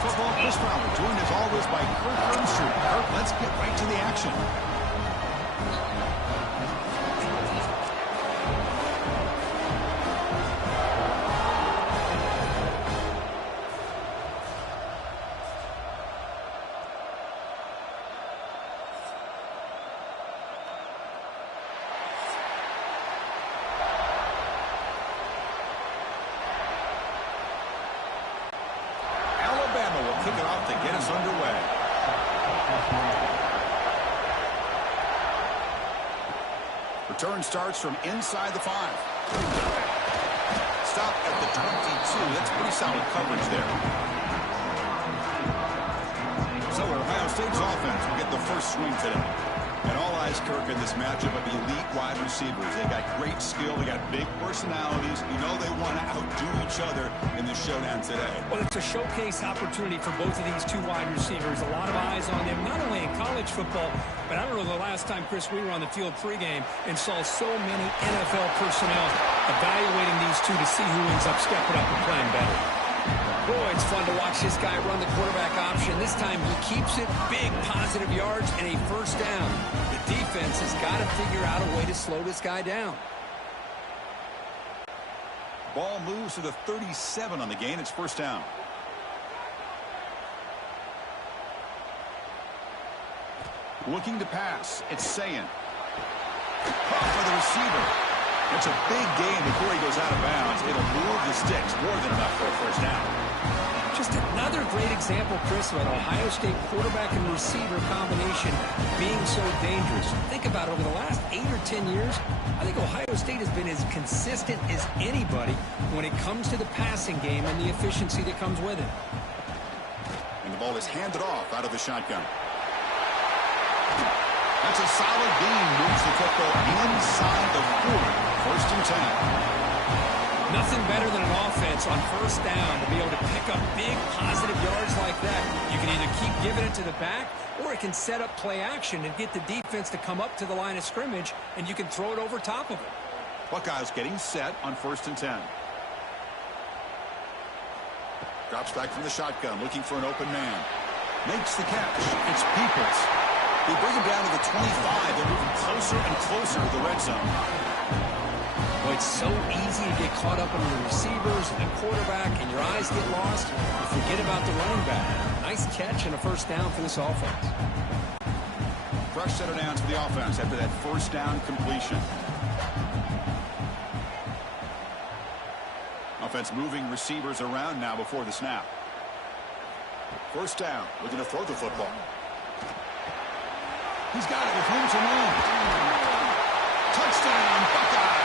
football, Chris Fowler, joined as always by Kurt Hermstreet. Kurt, let's get right to the action. Kick it off to get us underway. Return starts from inside the 5. Stop at the 22. That's pretty solid coverage there. So Ohio State's offense will get the first swing today. And all eyes, Kirk, in this matchup of elite wide receivers. They got great skill. They got big personalities. You know they want to outdo each other in the showdown today. Well, it's a showcase opportunity for both of these two wide receivers. A lot of eyes on them, not only in college football, but I don't know the last time, Chris, we were on the field pregame and saw so many NFL personnel evaluating these two to see who ends up stepping up and playing better. Boy, it's fun to watch this guy run the quarterback option. This time he keeps it, big positive yards and a first down. The defense has got to figure out a way to slow this guy down. Ball moves to the 37 on the gain. It's first down. Looking to pass. It's Sayin. Caught for the receiver. It's a big gain before he goes out of bounds. It'll move the sticks. More than enough for a first down. Just another great example, Chris, of an Ohio State quarterback and receiver combination being so dangerous. Think about it, over the last 8 or 10 years, I think Ohio State has been as consistent as anybody when it comes to the passing game and the efficiency that comes with it. And the ball is handed off out of the shotgun. That's a solid gain. Moves the football inside the 40. First and 10. Nothing better than an offense on first down to be able to pick up big positive yards like that. You can either keep giving it to the back, or it can set up play action and get the defense to come up to the line of scrimmage, and you can throw it over top of it. Buckeyes getting set on first and 10. Drops back from the shotgun, looking for an open man. Makes the catch. It's Peoples. They bring him down to the 25. They're moving closer and closer to the red zone. Well, it's so easy to get caught up in the receivers and the quarterback, and your eyes get lost. You forget about the running back. Nice catch and a first down for this offense. Fresh set of downs for the offense after that first down completion. Offense moving receivers around now before the snap. First down. Looking to throw the football. He's got it with room to run. Touchdown, Buckeyes.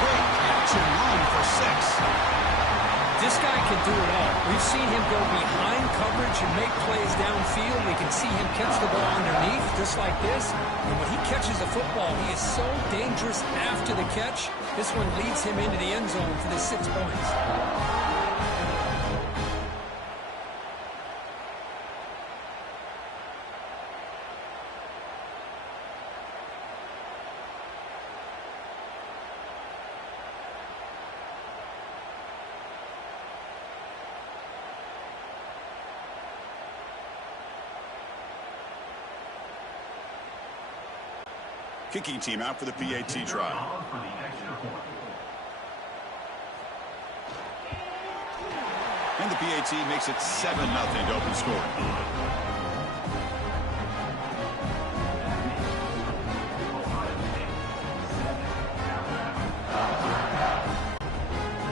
Great catch and run for 6. This guy can do it all. We've seen him go behind coverage and make plays downfield. We can see him catch the ball underneath just like this. And when he catches the football, he is so dangerous after the catch. This one leads him into the end zone for the 6 points. Kicking team out for the PAT try. And the PAT makes it 7-0 to open score.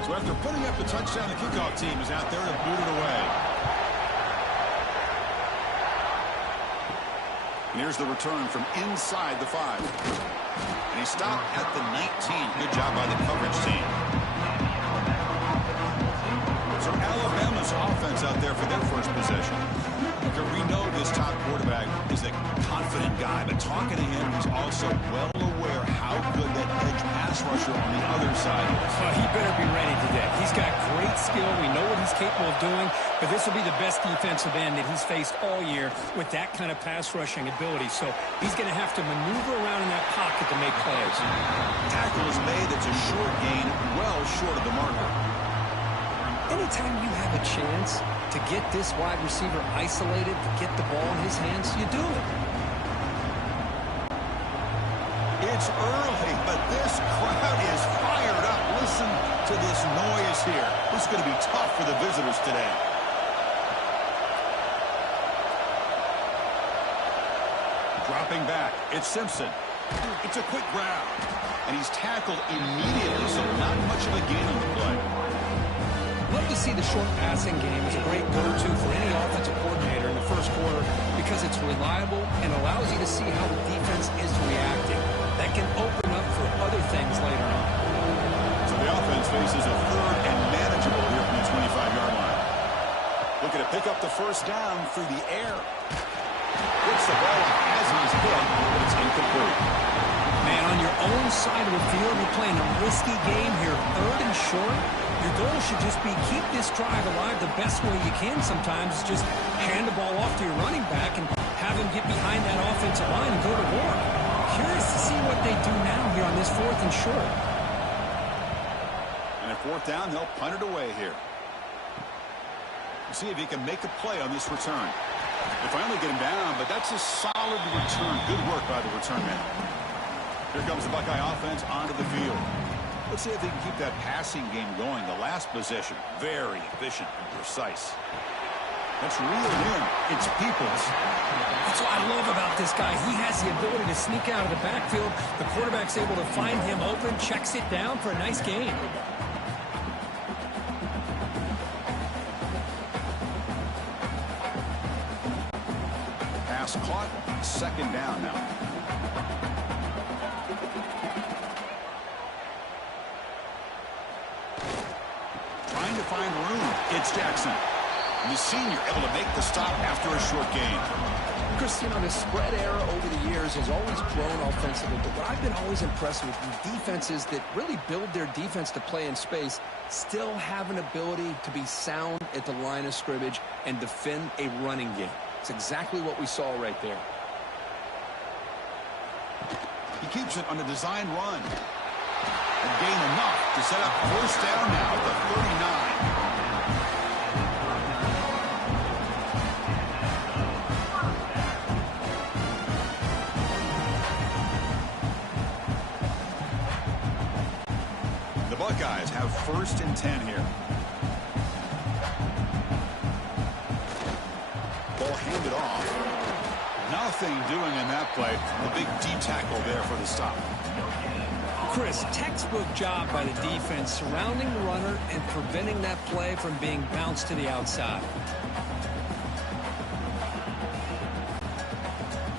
So after putting up the touchdown, the kickoff team is out there to boot it away. And here's the return from inside the 5. And he stopped at the 19. Good job by the coverage team. So Alabama's offense out there for their first possession. We know this top quarterback is a confident guy, but talking to him, he's also well aware how good that edge pass rusher on the other side is. Well, he better be ready today. He's got great skill. We know what he's capable of doing, but this will be the best defensive end that he's faced all year with that kind of pass rushing ability. So he's going to have to maneuver around in that pocket to make plays. Tackle is made. It's a short gain, well short of the marker. And anytime you have a chance to get this wide receiver isolated, to get the ball in his hands, you do it. It's early, but this crowd is fired up. Listen to this noise here. This is going to be tough for the visitors today. Dropping back, it's Simpson. It's a quick grab, and he's tackled immediately, so not much of a gain on the play. Love to see the short passing game as a great go-to for any offensive coordinator in the first quarter because it's reliable and allows you to see how the defense is reacting. That can open up for other things later on. So the offense faces a third and manageable here from the 25-yard line. Looking to pick up the first down through the air. Gets the ball up as he's hit, but it's incomplete. Man, on your own side of the field, you're playing a risky game here, third and short. Your goal should just be keep this drive alive the best way you can sometimes. Just hand the ball off to your running back and have him get behind that offensive line and go to work. Curious to see what they do now here on this fourth and short. And at fourth down, they'll punt it away here. See if he can make a play on this return. They finally get him down, but that's a solid return. Good work by the return man. Here comes the Buckeye offense onto the field. Let's see if they can keep that passing game going. The last possession, very efficient and precise. That's reeled in. It's Peoples. That's what I love about this guy. He has the ability to sneak out of the backfield. The quarterback's able to find him open, checks it down for a nice gain. Pass caught. Second down now. Trying to find room. It's Jackson. And the senior able to make the stop after a short gain. Chris, you know, the spread era over the years has always grown offensively, but what I've been always impressed with defenses that really build their defense to play in space still have an ability to be sound at the line of scrimmage and defend a running game. It's exactly what we saw right there. He keeps it on a design run. And gain enough to set up first down now at the 39. The Buckeyes have first and 10 here. Ball handed off. Nothing doing in that play. The big D tackle there for the stop. Chris, textbook job by the defense surrounding the runner and preventing that play from being bounced to the outside.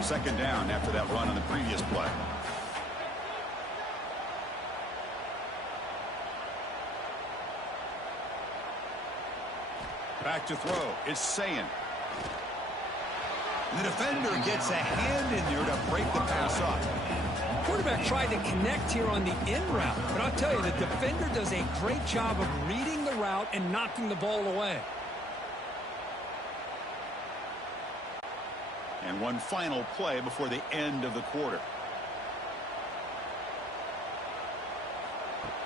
Second down after that run on the previous play. Back to throw. It's Sayin. The defender gets a hand in there to break the pass up. Quarterback tried to connect here on the in route, but I'll tell you, the defender does a great job of reading the route and knocking the ball away. And one final play before the end of the quarter.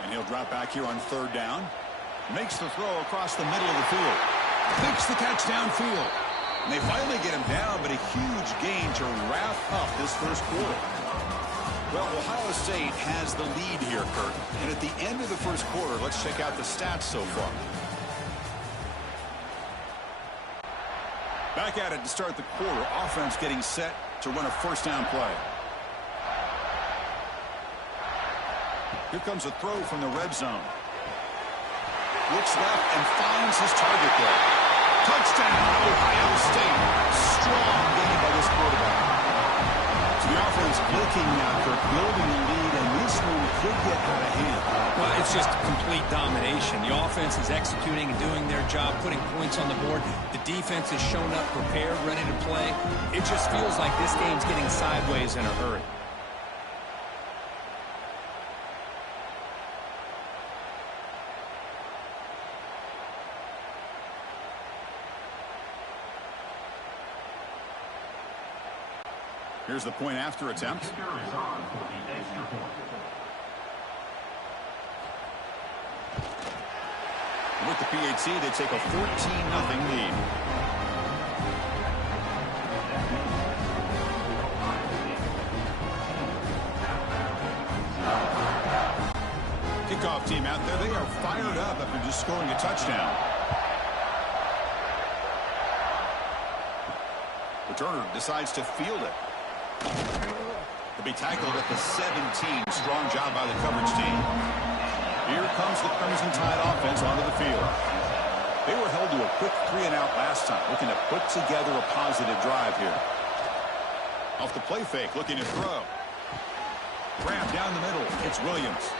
And he'll drop back here on third down. Makes the throw across the middle of the field. Makes the catch downfield. And they finally get him down, but a huge gain to wrap up this first quarter. Well, Ohio State has the lead here, Kurt. And at the end of the first quarter, let's check out the stats so far. Back at it to start the quarter. Offense getting set to run a first down play. Here comes a throw from the red zone. Looks left and finds his target there. Touchdown, Ohio State. Strong game by this quarterback. So the offense blinking now for building a lead, and this one could get out of hand. Well, it's just complete domination. The offense is executing and doing their job, putting points on the board. The defense has shown up, prepared, ready to play. It just feels like this game's getting sideways in a hurry. Here's the point after attempt. With the PAT, they take a 14-0 lead. Kickoff team out there. They are fired up after just scoring a touchdown. Returner decides to field it. To be tackled at the 17. Strong job by the coverage team. Here comes the Crimson Tide offense onto the field. They were held to a quick 3-and-out last time, looking to put together a positive drive here. Off the play fake, looking to throw. Grab down the middle. It's Williams.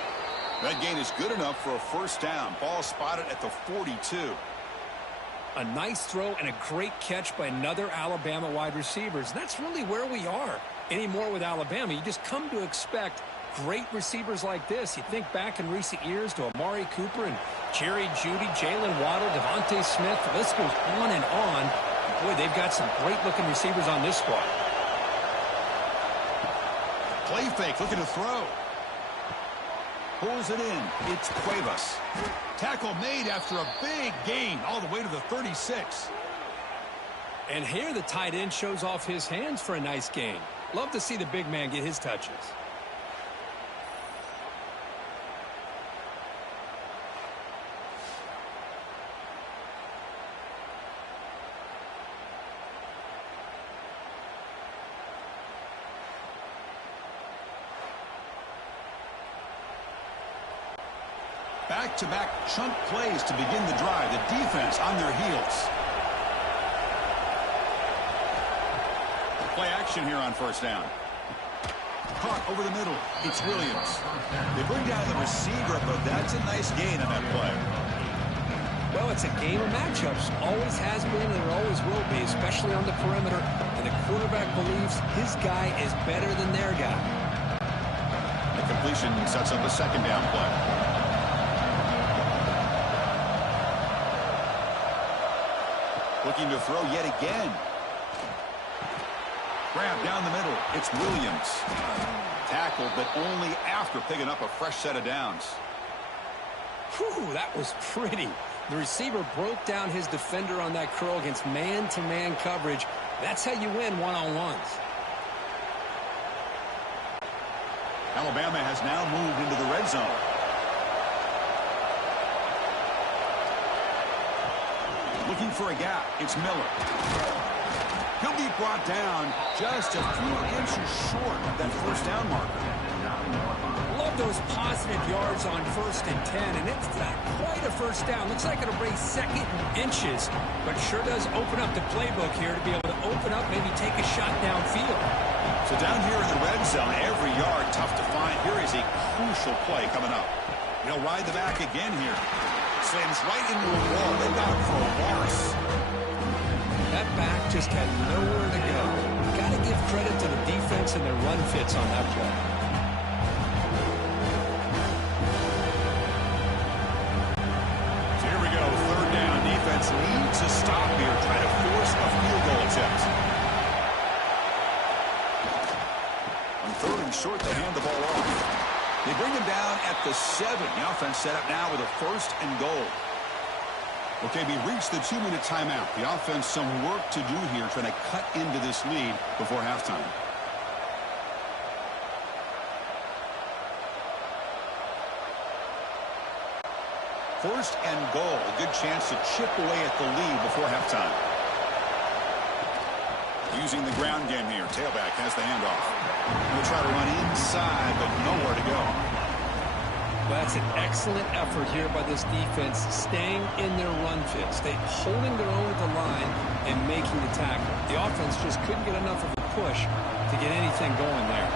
That gain is good enough for a first down. Ball spotted at the 42. A nice throw and a great catch by another Alabama wide receivers. That's really where we are anymore with Alabama. You just come to expect great receivers like this. You think back in recent years to Amari Cooper and Jerry Jeudy, Jalen Waddle, Devontae Smith. The list goes on and on. Boy, they've got some great-looking receivers on this squad. Play fake, looking to throw. Pulls it in. It's Cuevas. Tackle made after a big gain all the way to the 36. And here the tight end shows off his hands for a nice gain. Love to see the big man get his touches. Back-to-back chunk plays to begin the drive. The defense on their heels. Play action here on first down. Caught over the middle. It's Williams. They bring down the receiver, but that's a nice gain on that play. Well, it's a game of matchups. Always has been and it always will be, especially on the perimeter. And the quarterback believes his guy is better than their guy. The completion sets up a second down play. Looking to throw yet again. Grab down the middle. It's Williams. Tackled, but only after picking up a fresh set of downs. Whew, that was pretty. The receiver broke down his defender on that curl against man-to-man coverage. That's how you win one-on-ones. Alabama has now moved into the red zone. Looking for a gap. It's Miller. He'll be brought down just a few inches short of that first down marker. Love those positive yards on 1st and 10, and it's not quite a first down. Looks like it'll bring second inches, but sure does open up the playbook here to be able to open up, maybe take a shot downfield. So down here in the red zone, every yard tough to find. Here is a crucial play coming up. He'll ride the back again here. Slams right into a wall. They got him for a loss. That back just had nowhere to go. Got to give credit to the defense and their run fits on that play. So here we go. Third down. Defense needs a stop here. Trying to force a field goal attempt. On 3rd and short, they hand the ball off. They bring him down at the 7. The offense set up now with a 1st and goal. Okay, we reached the 2-minute timeout. The offense some work to do here, trying to cut into this lead before halftime. First and goal. A good chance to chip away at the lead before halftime. Using the ground game here. Tailback has the handoff. We'll try to run inside, but nowhere to go. Well, that's an excellent effort here by this defense, staying in their run fit, holding their own at the line and making the tackle. The offense just couldn't get enough of a push to get anything going there.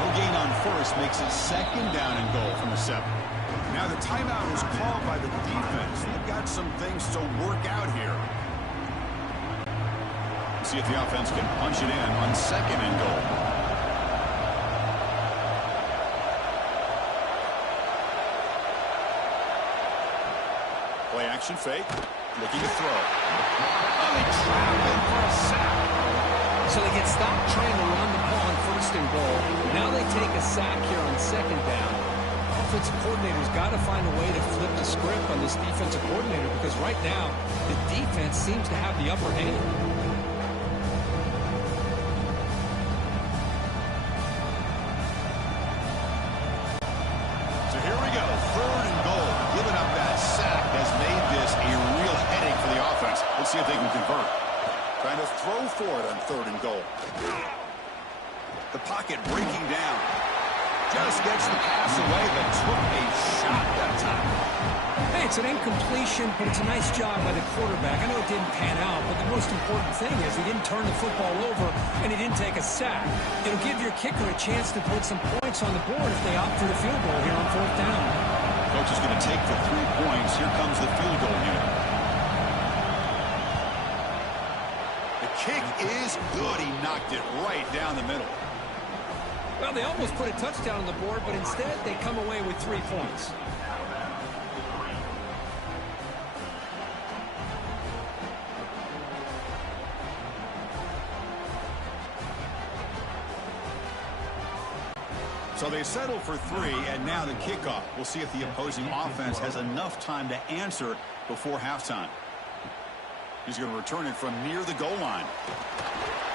No gain on first makes it 2nd down and goal from the 7. Now the timeout is called by the defense. They've got some things to work out here. See if the offense can punch it in on 2nd and goal. Play action fake. Looking to throw. Oh, they trap him for a sack. So they get stopped trying to run the ball on 1st and goal. Now they take a sack here on 2nd down. offensive coordinator's got to find a way to flip the script on this defensive coordinator because right now the defense seems to have the upper hand. Let's see if they can convert. Trying to throw for it on 3rd and goal. The pocket breaking down. Just gets the pass away, but took a shot that time. Hey, it's an incompletion, but it's a nice job by the quarterback. I know it didn't pan out, but the most important thing is he didn't turn the football over and he didn't take a sack. It'll give your kicker a chance to put some points on the board if they opt for the field goal here on 4th down. Coach is going to take the 3 points. Here comes the field goal unit. Kick is good. He knocked it right down the middle. Well, they almost put a touchdown on the board, but instead they come away with 3 points. So they settle for 3, and now the kickoff. We'll see if the opposing offense has enough time to answer before halftime. He's going to return it from near the goal line.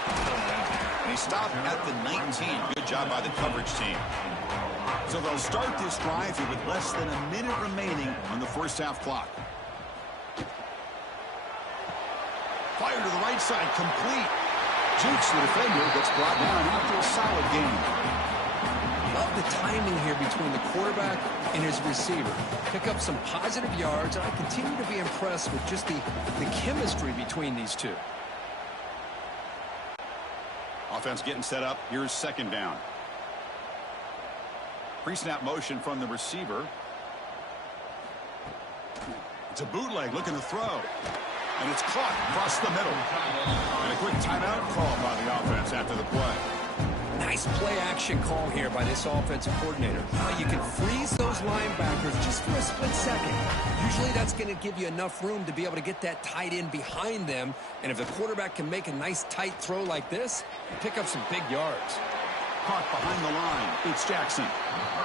And he stopped at the 19. Good job by the coverage team. So they'll start this drive here with less than a minute remaining on the first half clock. Fire to the right side, complete. Jukes the defender, gets brought down after a solid game. Love the timing here between the quarterback and his receiver. Pick up some positive yards, and I continue to be impressed with just the chemistry between these two. Offense getting set up. Here's 2nd down. Pre-snap motion from the receiver. It's a bootleg looking to throw. And it's caught across the middle. And a quick timeout call by the offense after the play. Nice play-action call here by this offensive coordinator. You can freeze those linebackers just for a split second. Usually that's going to give you enough room to be able to get that tight end behind them. And if the quarterback can make a nice tight throw like this, pick up some big yards. Caught behind the line. It's Jackson.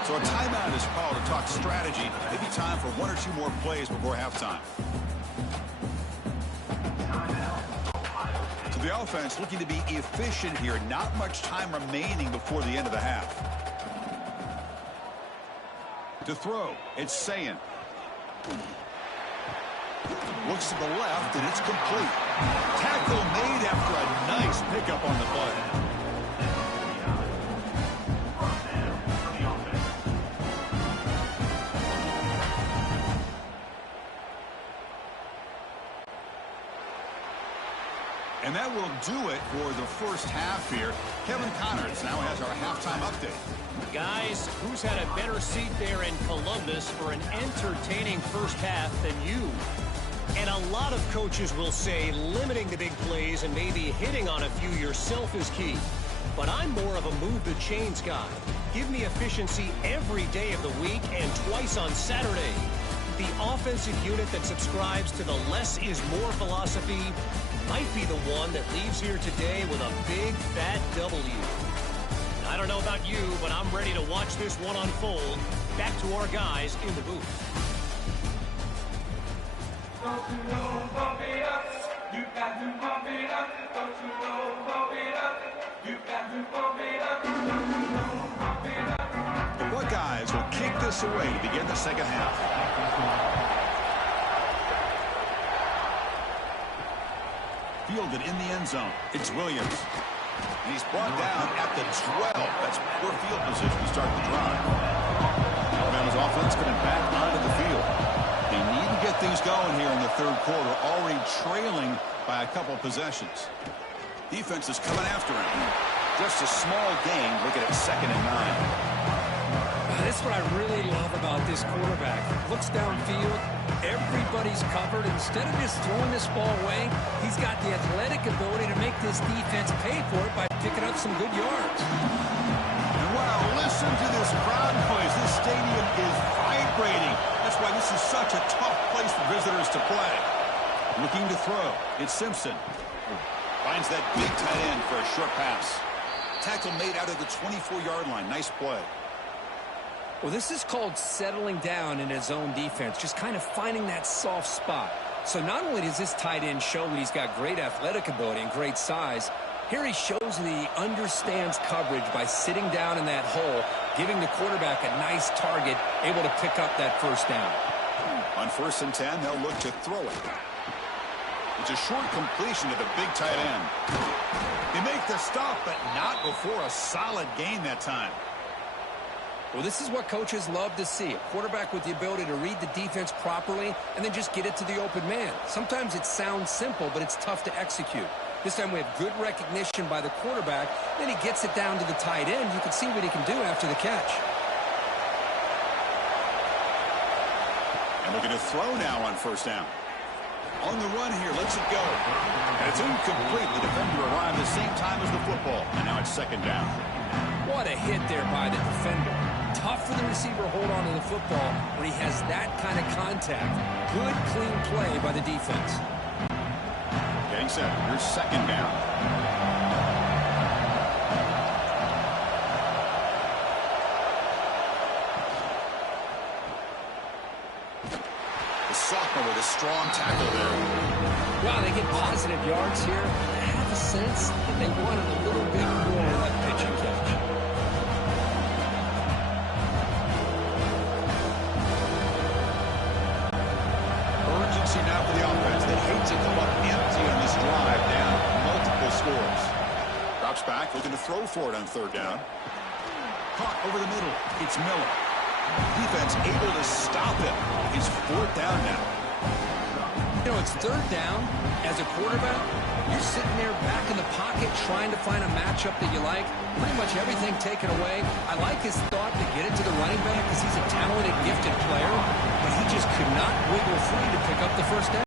So a timeout is called to talk strategy. Maybe time for 1 or 2 more plays before halftime. The offense looking to be efficient here. Not much time remaining before the end of the half. To throw, it's Sayin. Looks to the left, and it's complete. Tackle made after a nice pickup on the play. And that will do it for the first half here. Kevin Connors now has our halftime update. Guys, who's had a better seat there in Columbus for an entertaining first half than you? And a lot of coaches will say limiting the big plays and maybe hitting on a few yourself is key. But I'm more of a move the chains guy. Give me efficiency every day of the week and twice on Saturday. The offensive unit that subscribes to the less is more philosophy might be the one that leaves here today with a big fat W. I don't know about you, but I'm ready to watch this one unfold. Back to our guys in the booth. Don't you know, bump it up. You got to bump it up. Don't you know, bump it up. You got to bump it up. Don't you know, bump it up. The Buckeyes will kick this away to begin the second half. Fielded in the end zone. It's Williams. And he's brought down at the 12. That's poor field position to start the drive. Alabama's offense coming back onto the field. They need to get things going here in the third quarter, already trailing by a couple possessions. Defense is coming after him. Just a small gain. Look at it, 2nd and 9. That's what I really love about this quarterback. Looks downfield. Everybody's covered. Instead of just throwing this ball away, he's got the athletic ability to make this defense pay for it by picking up some good yards. And wow, listen to this crowd noise. This stadium is vibrating. That's why this is such a tough place for visitors to play. Looking to throw. It's Simpson. Finds that big tight end for a short pass. Tackle made out of the 24-yard line. Nice play. Well, this is called settling down in his own defense, just kind of finding that soft spot. So not only does this tight end show that he's got great athletic ability and great size, here he shows that he understands coverage by sitting down in that hole, giving the quarterback a nice target, able to pick up that first down. On 1st and 10, they'll look to throw it. It's a short completion to the big tight end. They make the stop, but not before a solid gain that time. Well, this is what coaches love to see. A quarterback with the ability to read the defense properly and then just get it to the open man. Sometimes it sounds simple, but it's tough to execute. This time we have good recognition by the quarterback. Then he gets it down to the tight end. You can see what he can do after the catch. And looking to throw now on 1st down. On the run here, lets it go. And it's incomplete. The defender arrived the same time as the football. And now it's 2nd down. What a hit there by the defender. Tough for the receiver to hold on to the football when he has that kind of contact. Good, clean play by the defense. Getting set. Here's 2nd down. The sophomore with a strong tackle there. Wow, they get positive yards here. I have a sense that they wanted a little bit more of that pitch and catch. Urgency now for the offense. They hate to come up empty on this drive, down multiple scores. Drops back, looking to throw for it on 3rd down. Caught over the middle. It's Miller. Defense able to stop him. It's 4th down now. You know, it's 3rd down. As a quarterback, you're sitting there back in the pocket trying to find a matchup that you like. Pretty much everything taken away. I like his thought to get it to the running back because he's a talented, gifted player, but he just could not wiggle free to pick up the 1st down.